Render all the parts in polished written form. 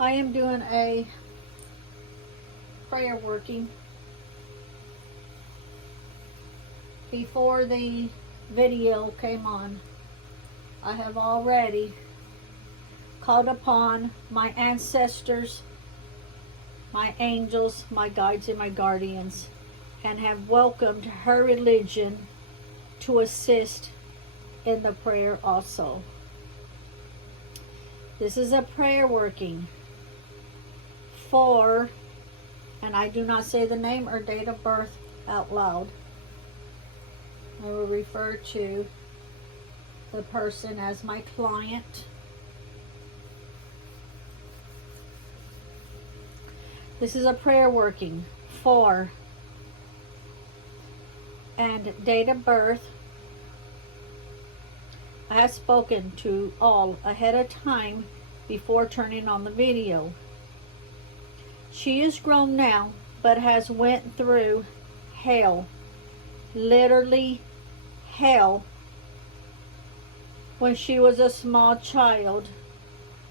I am doing a prayer working. Before the video came on, I have already called upon my ancestors, my angels, my guides, and my guardians, and have welcomed her religion to assist in the prayer also. This is a prayer working for, and I do not say the name or date of birth out loud. I will refer to the person as my client. This is a prayer working for, and date of birth. I have spoken to all ahead of time before turning on the video. She is grown now, but has went through hell, literally hell, when she was a small child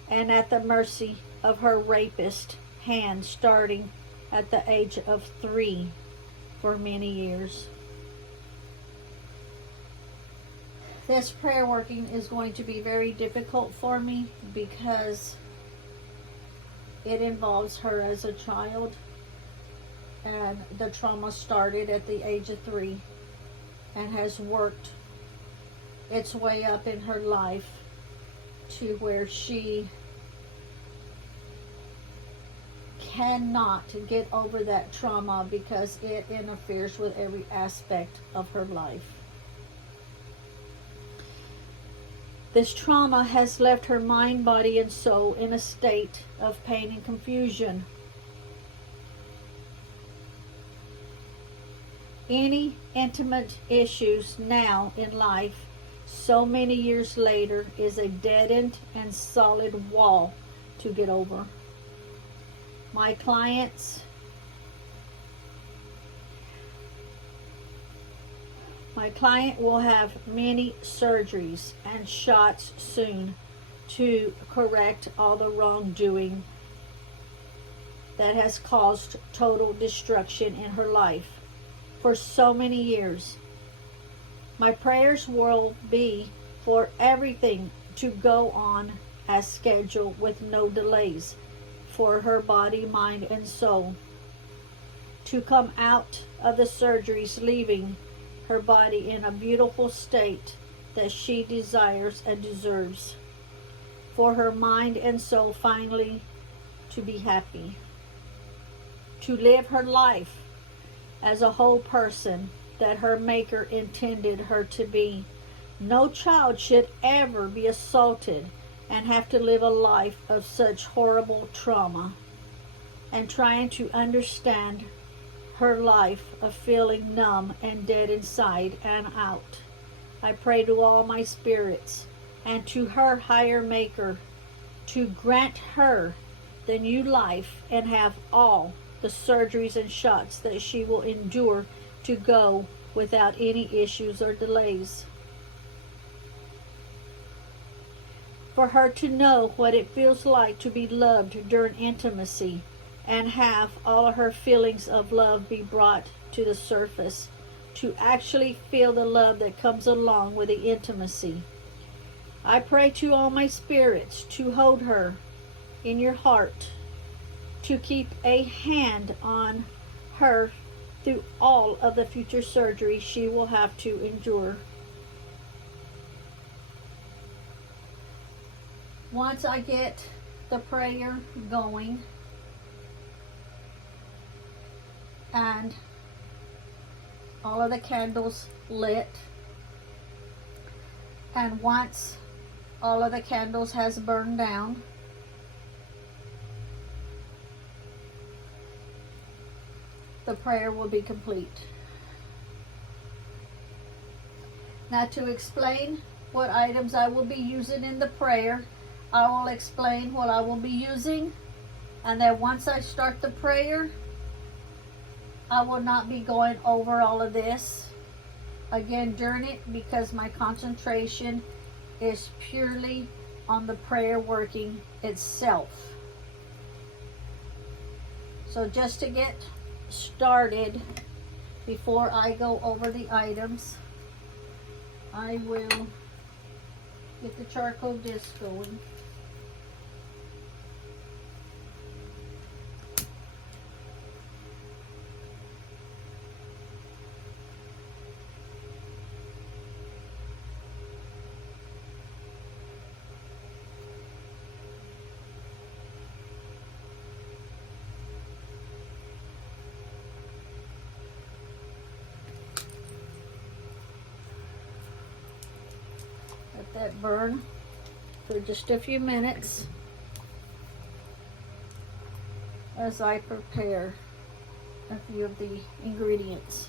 and at the mercy of her rapist hand, starting at the age of 3 for many years. This prayer working is going to be very difficult for me because it involves her as a child, and the trauma started at the age of 3 and has worked its way up in her life to where she cannot get over that trauma because it interferes with every aspect of her life. This trauma has left her mind, body, and soul in a state of pain and confusion. Any intimate issues now in life, so many years later, is a deadened and solid wall to get over. My client will have many surgeries and shots soon to correct all the wrongdoing that has caused total destruction in her life for so many years. My prayers will be for everything to go on as scheduled with no delays, for her body, mind, and soul to come out of the surgeries, leaving her body in a beautiful state that she desires and deserves, for her mind and soul finally to be happy, to live her life as a whole person that her Maker intended her to be. No child should ever be assaulted and have to live a life of such horrible trauma, and trying to understand her life of feeling numb and dead inside and out. I pray to all my spirits and to her higher Maker to grant her the new life and have all the surgeries and shots that she will endure to go without any issues or delays. For her to know what it feels like to be loved during intimacy and have all of her feelings of love be brought to the surface, to actually feel the love that comes along with the intimacy. I pray to all my spirits to hold her in your heart, to keep a hand on her through all of the future surgery she will have to endure. Once I get the prayer going and all of the candles lit, and once all of the candles has burned down, the prayer will be complete. Now, to explain what items I will be using in the prayer, I will explain what I will be using, and then once I start the prayer, I will not be going over all of this again during it, because my concentration is purely on the prayer working itself. So just to get started, before I go over the items, I will get the charcoal disc going. Let that burn for just a few minutes as I prepare a few of the ingredients.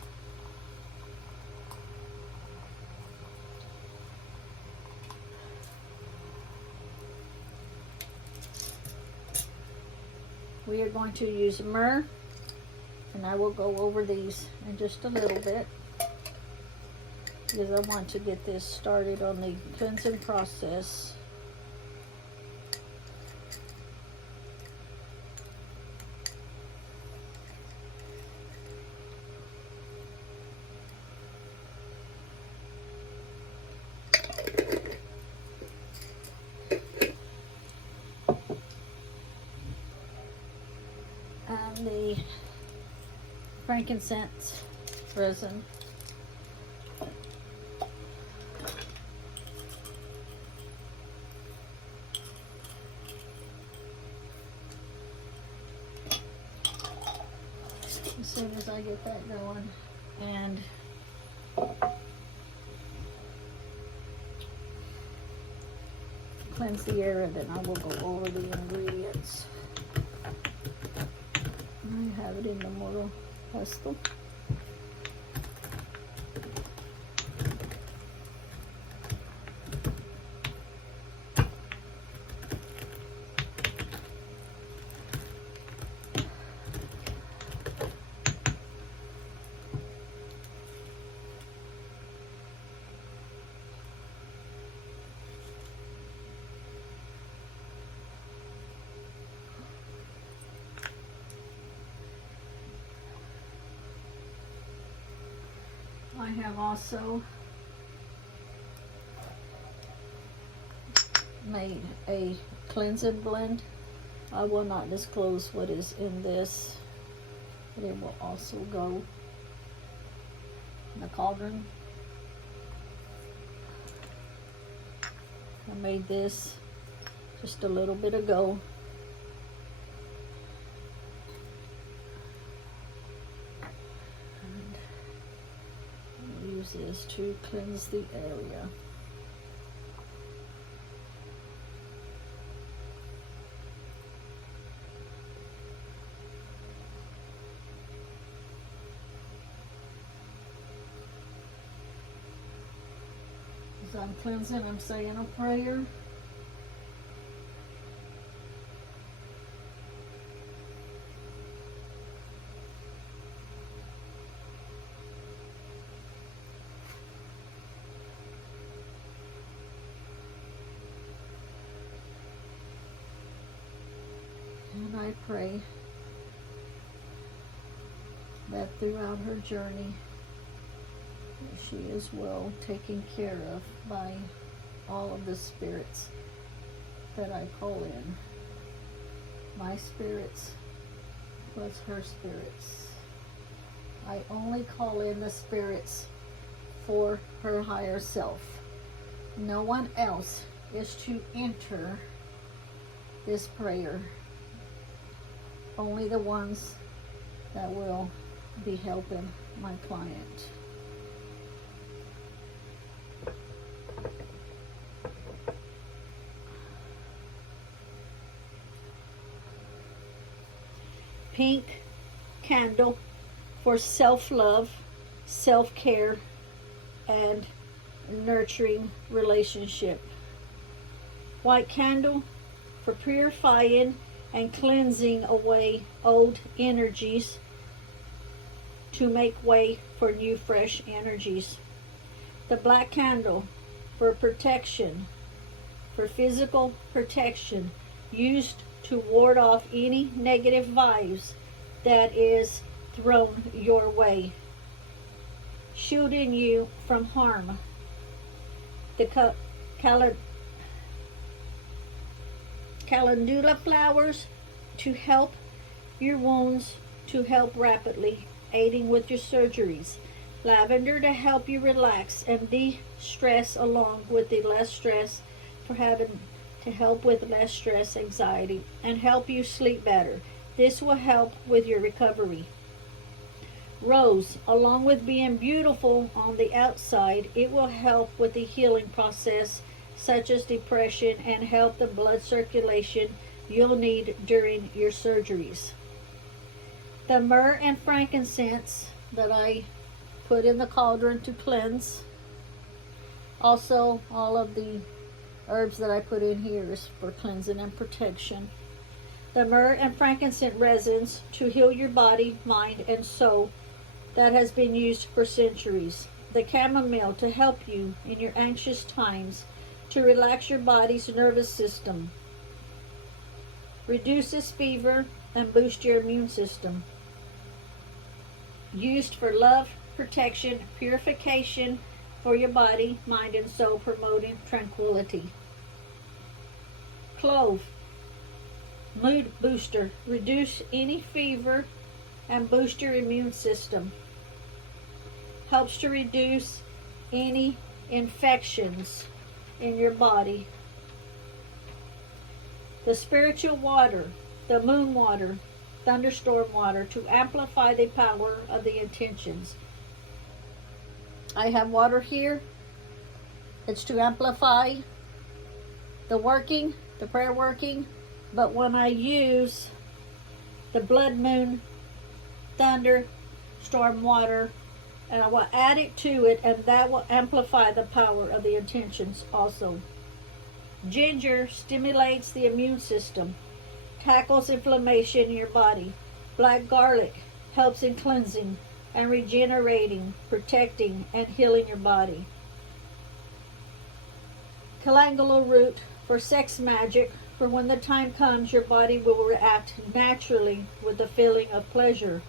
We are going to use myrrh, and I will go over these in just a little bit, because I want to get this started on the cleansing process. And the frankincense resin. As soon as I get that going, and cleanse the area, then I will go over the ingredients. I have it in the mortar pestle. I have also made a cleansing blend. I will not disclose what is in this, but it will also go in the cauldron. I made this just a little bit ago. Use this to cleanse the area. As I'm cleansing, I'm saying a prayer. And I pray that throughout her journey, she is well taken care of by all of the spirits that I call in. My spirits plus her spirits. I only call in the spirits for her higher self. No one else is to enter this prayer. Only the ones that will be helping my client. Pink candle for self-love, self-care, and nurturing relationship. White candle for purifying and cleansing away old energies to make way for new fresh energies. The black candle for protection, for physical protection, used to ward off any negative vibes that is thrown your way, shielding you from harm. The calendula flowers to help your wounds to help rapidly, aiding with your surgeries. Lavender to help you relax and de-stress along with the less stress for having to help with less stress, anxiety, and help you sleep better. This will help with your recovery. Rose, along with being beautiful on the outside, it will help with the healing process such as depression and help the blood circulation you'll need during your surgeries. The myrrh and frankincense that I put in the cauldron to cleanse. Also, all of the herbs that I put in here is for cleansing and protection. The myrrh and frankincense resins to heal your body, mind, and soul that has been used for centuries. The chamomile to help you in your anxious times, to relax your body's nervous system, reduces fever, and boost your immune system. Used for love, protection, purification for your body, mind, and soul, promoting tranquility. Clove, mood booster, reduce any fever and boost your immune system. Helps to reduce any infections in your body. The spiritual water, the moon water, thunderstorm water, to amplify the power of the intentions. I have water here. It's to amplify the working, the prayer working, but when I use the blood moon thunder storm water, and I will add it to it, and that will amplify the power of the intentions also. Ginger stimulates the immune system, tackles inflammation in your body. Black garlic helps in cleansing and regenerating, protecting, and healing your body. Calendula root for sex magic, for when the time comes, your body will react naturally with the feeling of pleasure.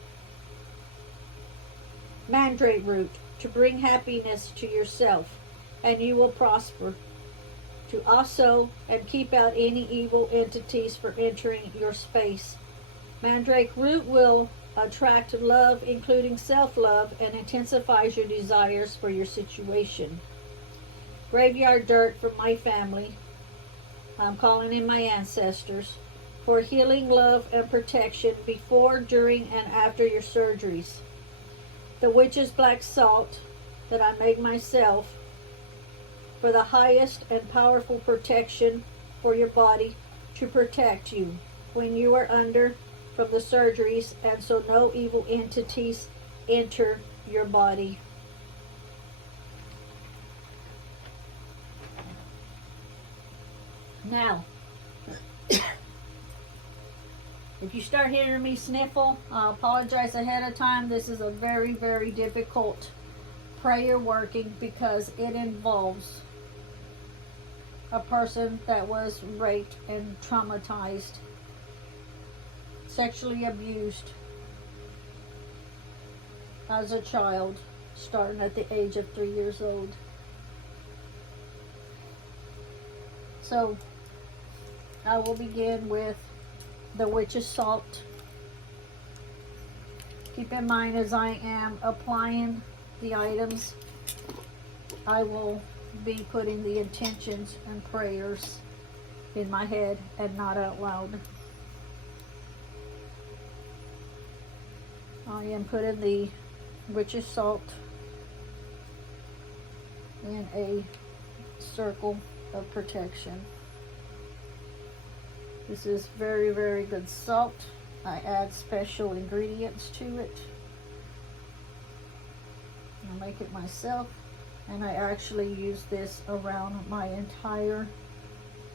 Mandrake root to bring happiness to yourself, and you will prosper. To also and keep out any evil entities for entering your space. Mandrake root will attract love, including self-love, and intensifies your desires for your situation. Graveyard dirt from my family. I'm calling in my ancestors for healing, love, and protection before, during, and after your surgeries. The witch's black salt that I make myself for the highest and powerful protection for your body, to protect you when you are under from the surgeries, and so no evil entities enter your body. Now, if you start hearing me sniffle, I apologize ahead of time. This is a very, very difficult prayer working because it involves a person that was raped and traumatized, sexually abused as a child, starting at the age of 3 years old. So, I will begin with the witch's salt. Keep in mind, as I am applying the items, I will be putting the intentions and prayers in my head and not out loud. I am putting the witch's salt in a circle of protection. This is very, very good salt. I add special ingredients to it. I make it myself, and I actually use this around my entire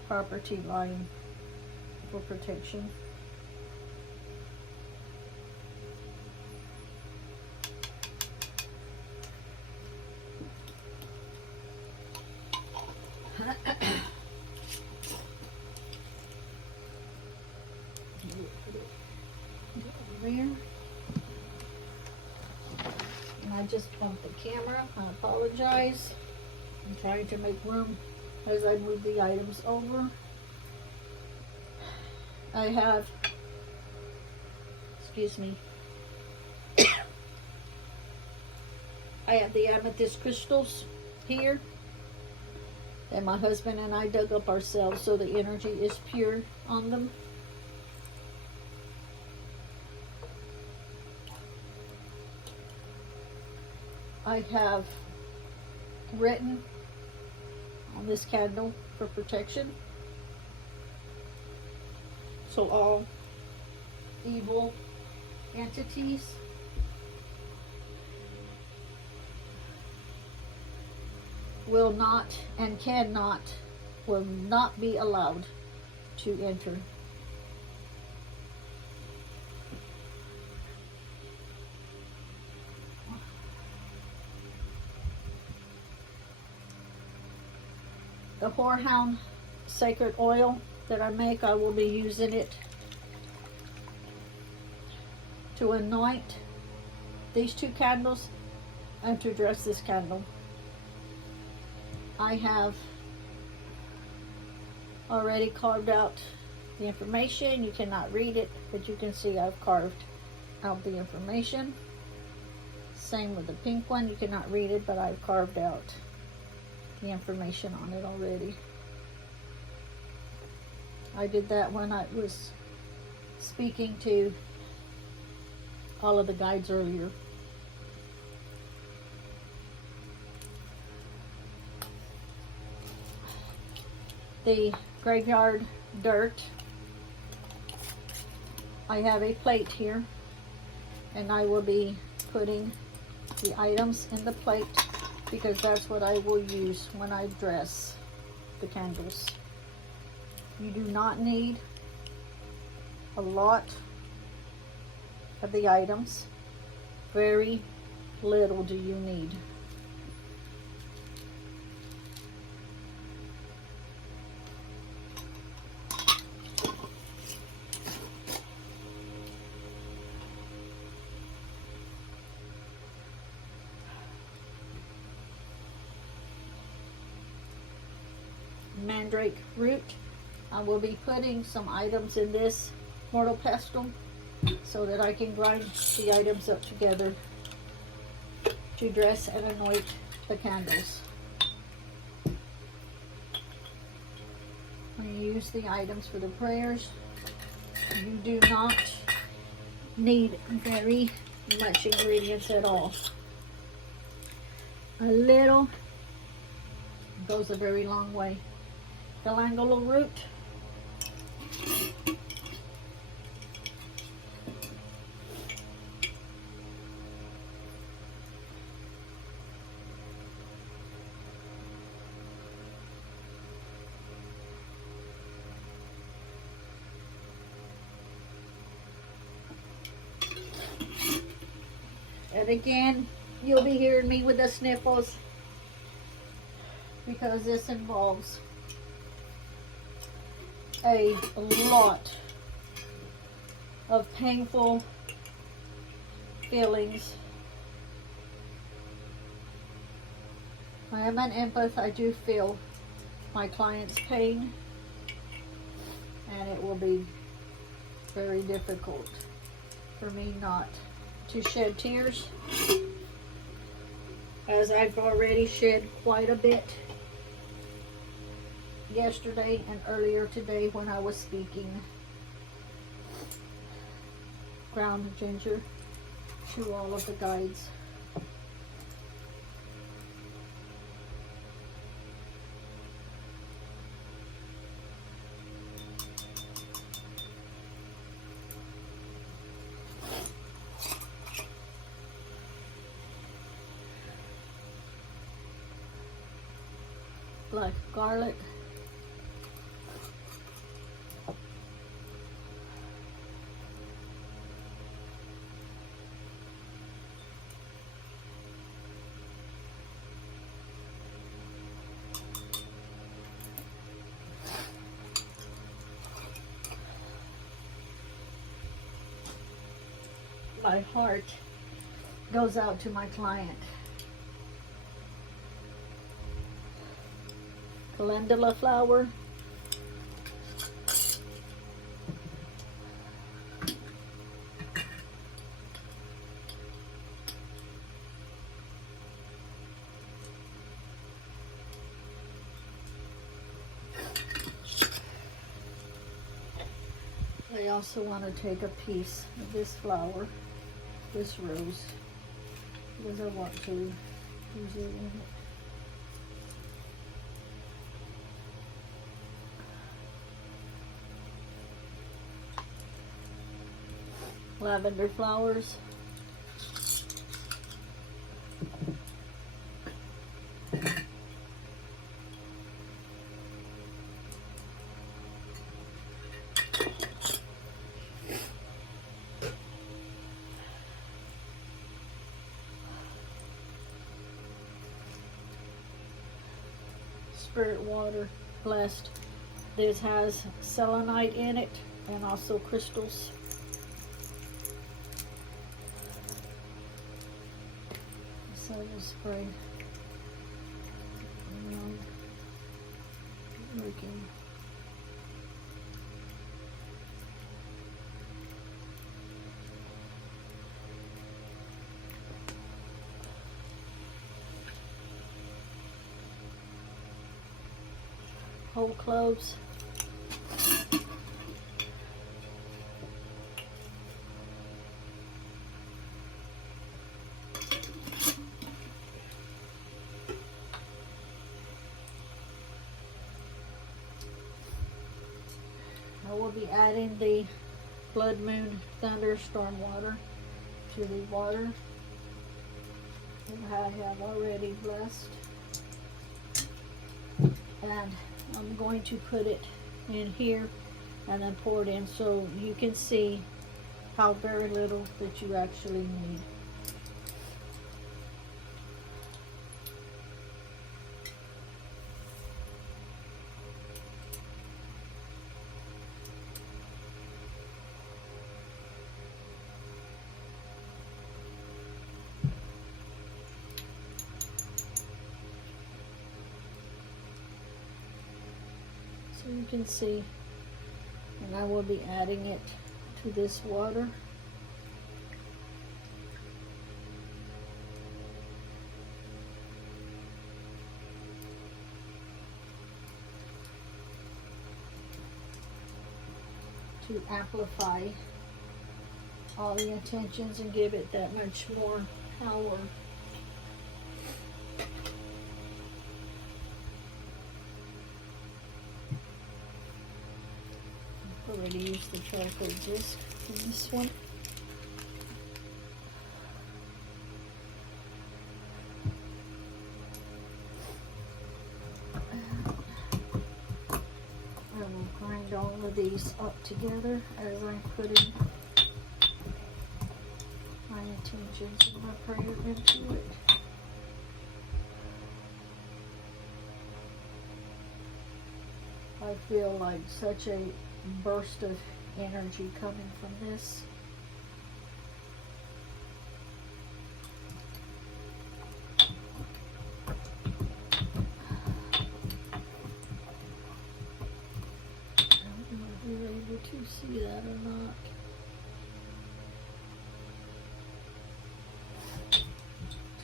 property line for protection. over here. And I just bumped the camera. I apologize. I'm trying to make room as I move the items over. I have, excuse me, I have the amethyst crystals here that my husband and I dug up ourselves, so the energy is pure on them. I have written on this candle for protection, so all evil entities will not and cannot, will not be allowed to enter. The Whorehound sacred oil that I make, I will be using it to anoint these two candles and to dress this candle. I have already carved out the information. You cannot read it, but you can see I've carved out the information. Same with the pink one. You cannot read it, but I've carved out the information on it already. I did that when I was speaking to all of the guides earlier. The graveyard dirt, I have a plate here, and I will be putting the items in the plate because that's what I will use when I dress the candles. You do not need a lot of the items. Very little do you need. Mandrake root. I will be putting some items in this mortal pestle so that I can grind the items up together to dress and anoint the candles. When you use the items for the prayers, you do not need very much ingredients at all. A little goes a very long way. Calangolo root, and again, you'll be hearing me with the sniffles because this involves a lot of painful feelings. I am an empath. I do feel my client's pain, and it will be very difficult for me not to shed tears, as I've already shed quite a bit yesterday and earlier today when I was speaking ground ginger to all of the guides. Black garlic. my heart goes out to my client. Calendula flower. I also want to take a piece of this flower, this rose, because I want to use it in it. Lavender flowers. Spirit water, blessed. This has selenite in it and also crystals. So we'll spray. Looking. Whole cloves. I will be adding the blood moon thunderstorm water to the water that I have already blessed. And I'm going to put it in here and then pour it in so you can see how very little that you actually need. So you can see, and I will be adding it to this water. To amplify all the intentions and give it that much more power. I've already used the charcoal disc in this one. I will grind all of these up together as I'm putting my intentions and my prayer into it. I feel like such a burst of energy coming from this. I don't know if you're able to see that or not.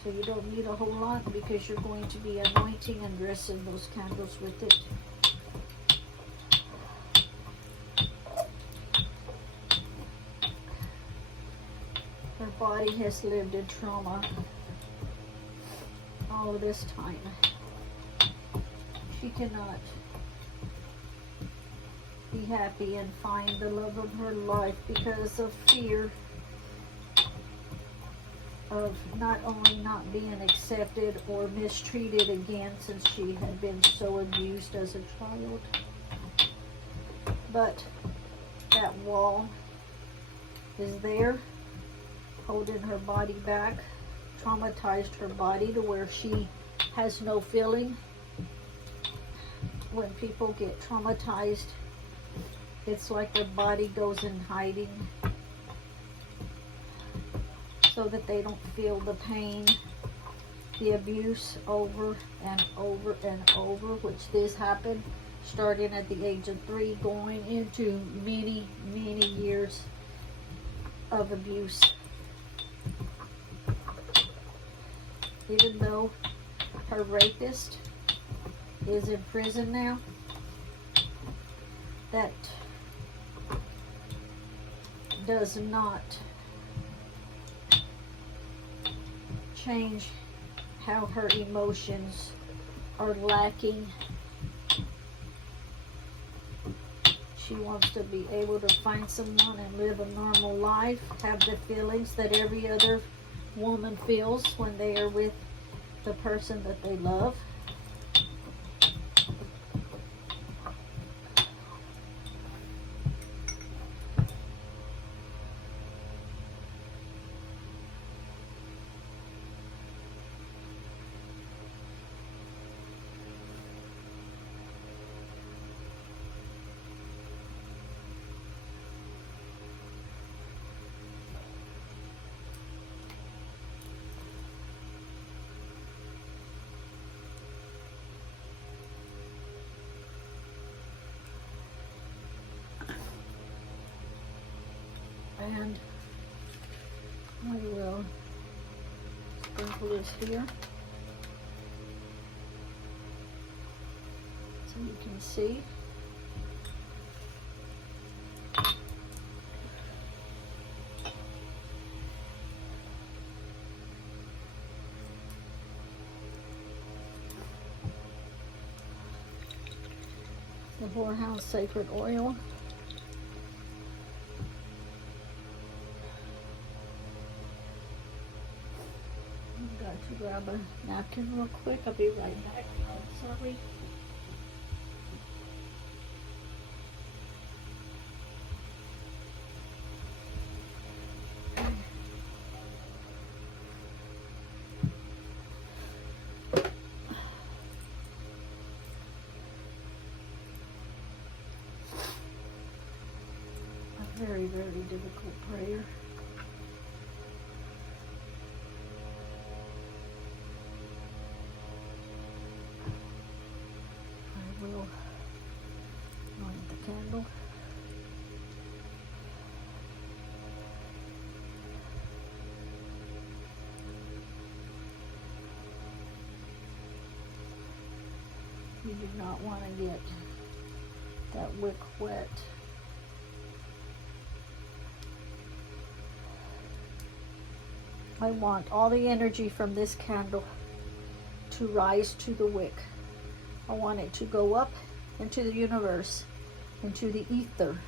So you don't need a whole lot because you're going to be anointing and dressing those candles with it. Her body has lived in trauma all of this time. She cannot be happy and find the love of her life because of fear of not only not being accepted or mistreated again since she had been so abused as a child. But that wall is there, holding her body back, traumatized her body to where she has no feeling. When people get traumatized, it's like their body goes in hiding. so that they don't feel the pain, the abuse over and over and over, which this happened starting at the age of 3, going into many, many years of abuse. Even though her rapist is in prison now, that does not change how her emotions are lacking. She wants to be able to find someone and live a normal life, have the feelings that every other woman feels when they are with the person that they love. And I will sprinkle this here so you can see. The Whorehouse Sacred Oil. Grab a napkin real quick. I'll be right back. Oh, sorry. A very, very difficult prayer. Will light the candle. You do not want to get that wick wet. I want all the energy from this candle to rise to the wick. I want it to go up into the universe, into the ether.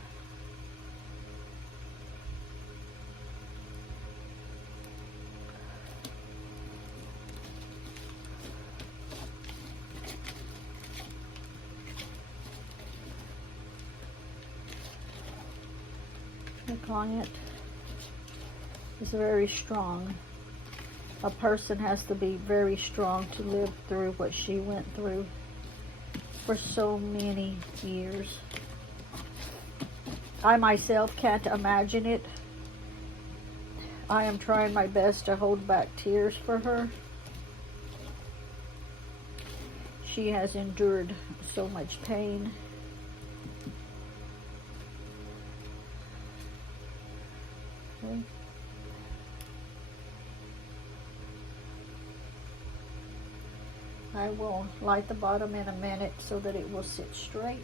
The client is very strong. A person has to be very strong to live through what she went through for so many years. I myself can't imagine it. I am trying my best to hold back tears for her. She has endured so much pain. Okay. I will light the bottom in a minute so that it will sit straight.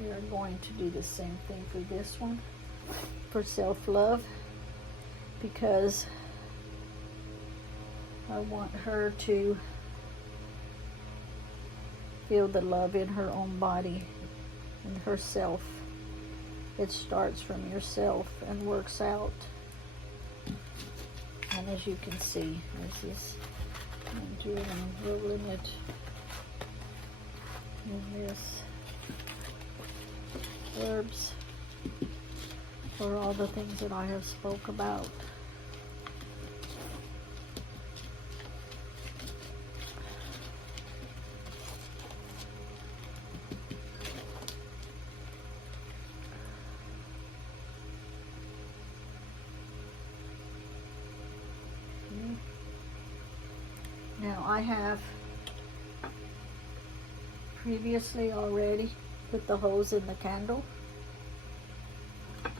We are going to do the same thing for this one, for self-love, because I want her to feel the love in her own body and herself. It starts from yourself and works out. And as you can see, this is I'm rolling it in this herbs for all the things that I have spoke about. Now I have previously already put the holes in the candle. And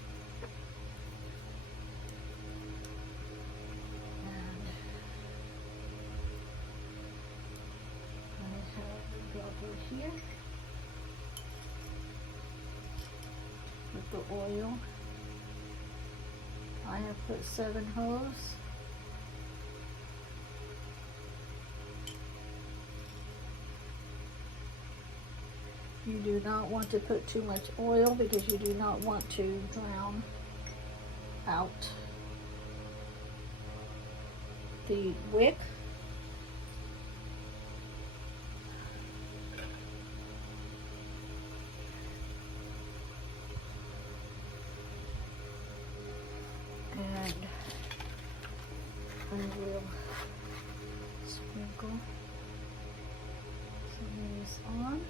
I have the rubber here with the oil. I have put 7 holes. You do not want to put too much oil because you do not want to drown out the wick. And I will sprinkle some of this on.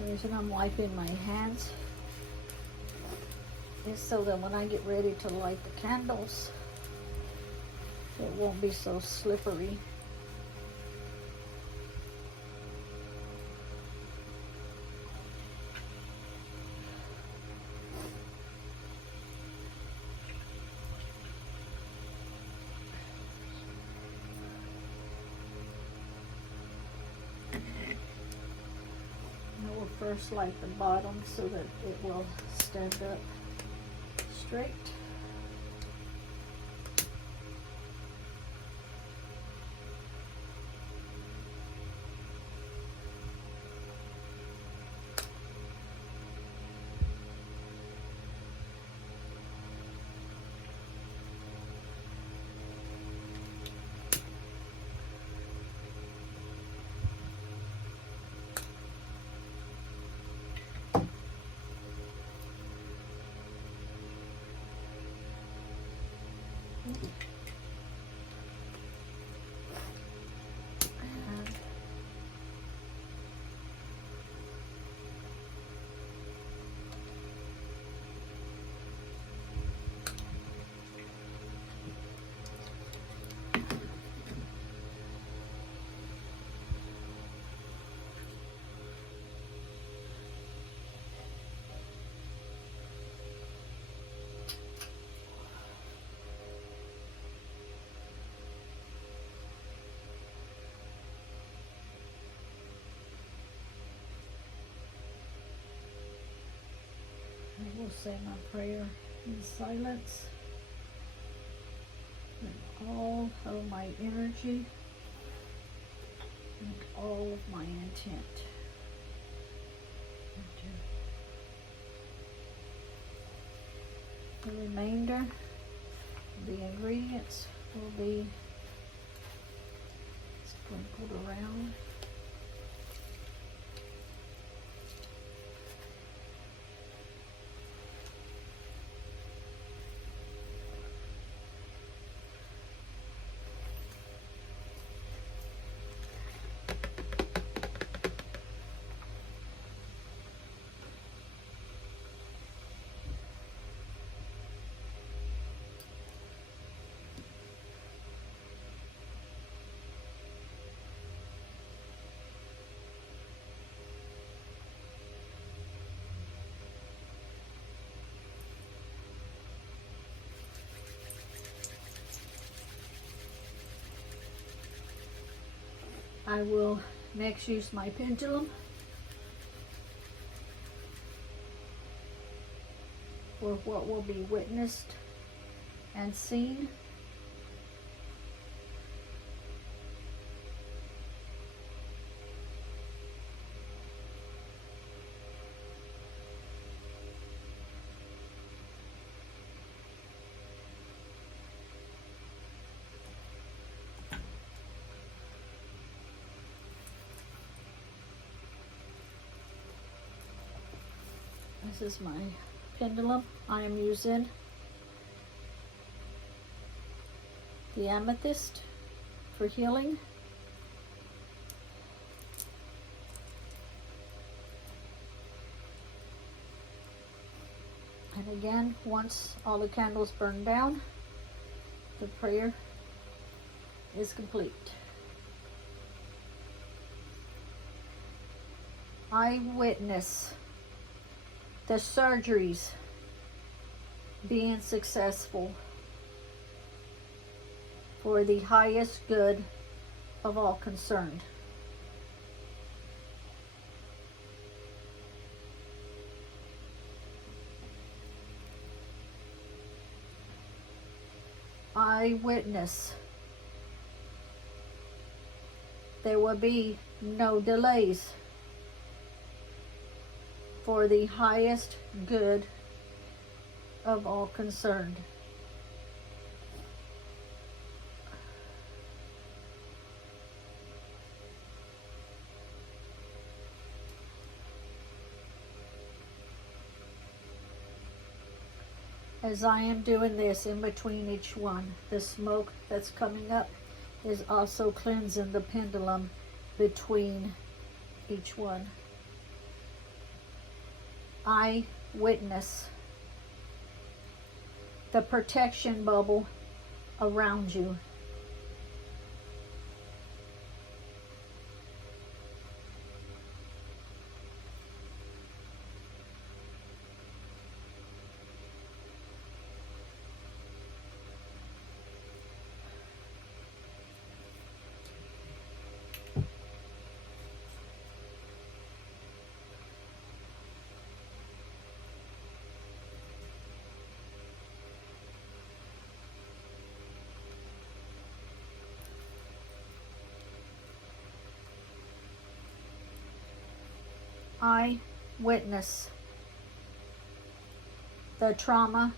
The reason I'm wiping my hands is so that when I get ready to light the candles, it won't be so slippery. First light the bottom so that it will stand up straight. I will say my prayer in silence with all of my energy and all of my intent. The remainder of the ingredients will be sprinkled around. I will next use my pendulum for what will be witnessed and seen. This is my pendulum. I am using the amethyst for healing. And again, once all the candles burn down, the prayer is complete. I witness the surgeries being successful for the highest good of all concerned. I witness there will be no delays for the highest good of all concerned. As I am doing this in between each one, the smoke that's coming up is also cleansing the pendulum between each one. I witness the protection bubble around you. I witness the trauma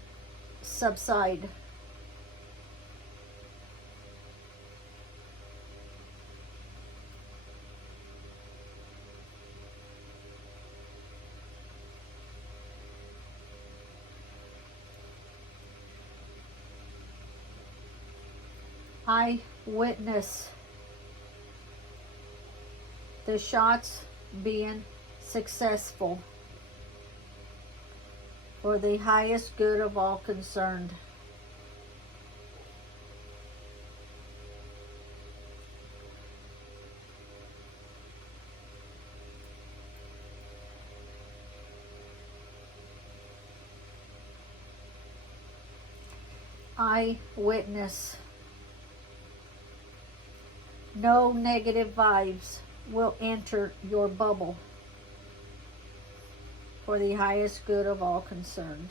subside. I witness the shots being successful for the highest good of all concerned. I witness no negative vibes will enter your bubble for the highest good of all concerned.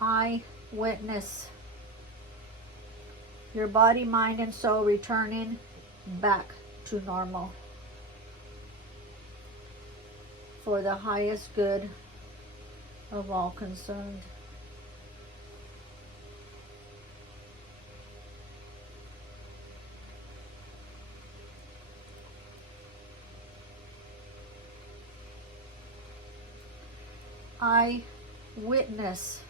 I witness your body, mind, and soul returning back to normal for the highest good of all concerned. I witness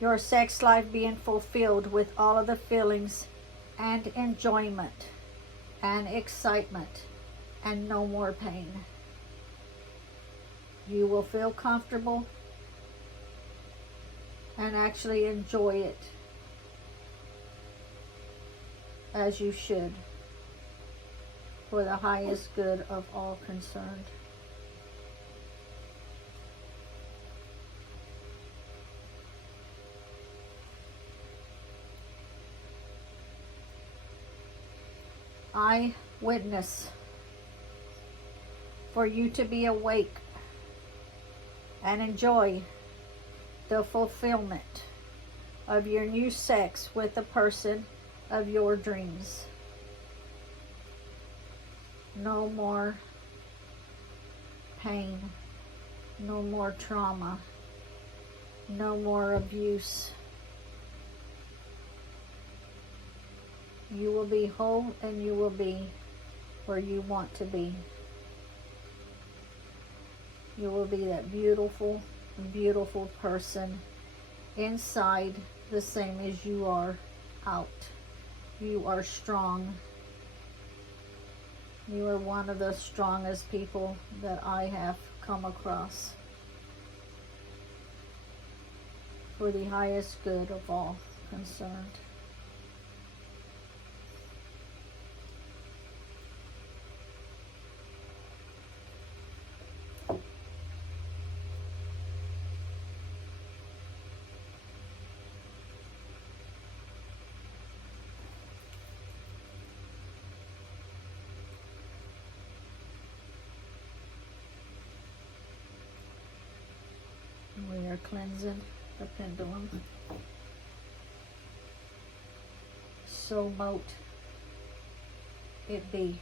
your sex life being fulfilled with all of the feelings and enjoyment and excitement and no more pain. You will feel comfortable and actually enjoy it as you should for the highest good of all concerned. I witness for you to be awake and enjoy the fulfillment of your new sex with the person of your dreams. No more pain, no more trauma, no more abuse. You will be whole and you will be where you want to be. You will be that beautiful, beautiful person inside, the same as you are out. You are strong. You are one of the strongest people that I have come across, for the highest good of all concerned. We are cleansing the pendulum. So mote it be.